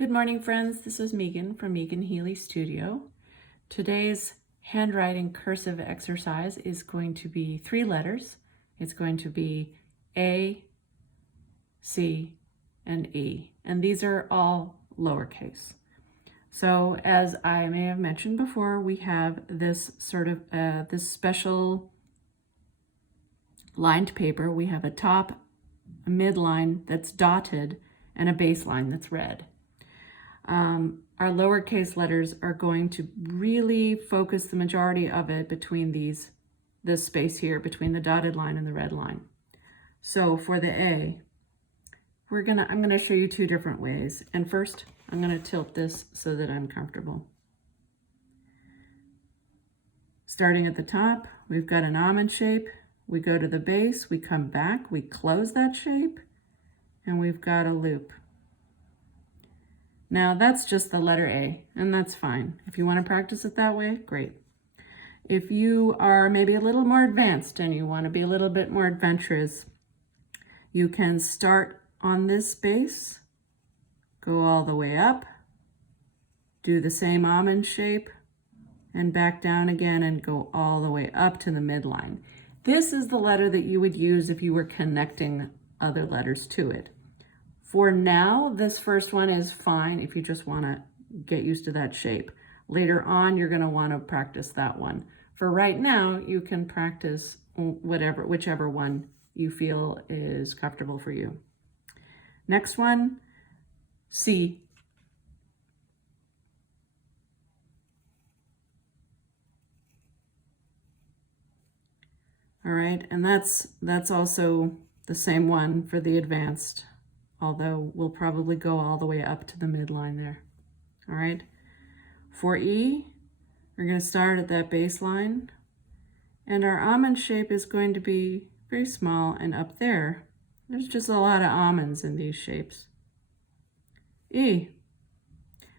Good morning, friends. This is Meagan from Meagan Healy Studio. Today's handwriting cursive exercise is going to be 3 letters. It's going to be A, C, and E. And these are all lowercase. So as I may have mentioned before, we have this sort of this special lined paper. We have a top, a midline that's dotted, and a baseline that's red. Our lowercase letters are going to really focus the majority of it between this space here, between the dotted line and the red line. So for the A, I'm gonna show you 2 different ways. And first, I'm gonna tilt this so that I'm comfortable. Starting at the top, we've got an almond shape. We go to the base, we come back, we close that shape, and we've got a loop. Now that's just the letter A, and that's fine. If you want to practice it that way, great. If you are maybe a little more advanced and you want to be a little bit more adventurous, you can start on this base, go all the way up, do the same almond shape, and back down again and go all the way up to the midline. This is the letter that you would use if you were connecting other letters to it. For now, this first one is fine if you just want to get used to that shape. Later on, you're going to want to practice that one. For right now, you can practice whichever one you feel is comfortable for you. Next one, C. All right, and that's also the same one for the advanced, although we'll probably go all the way up to the midline there. All right. For E, we're going to start at that baseline, and our almond shape is going to be very small, and up there, there's just a lot of almonds in these shapes. E.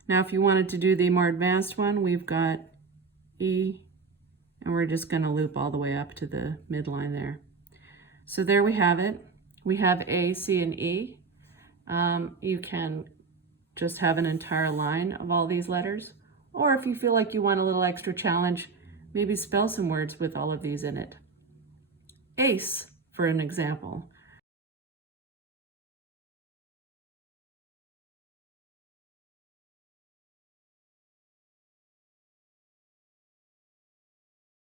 Now, if you wanted to do the more advanced one, we've got E, and we're just going to loop all the way up to the midline there. So there we have it. We have A, C, and E. You can just have an entire line of all these letters, or if you feel like you want a little extra challenge, maybe spell some words with all of these in it. Ace, for an example.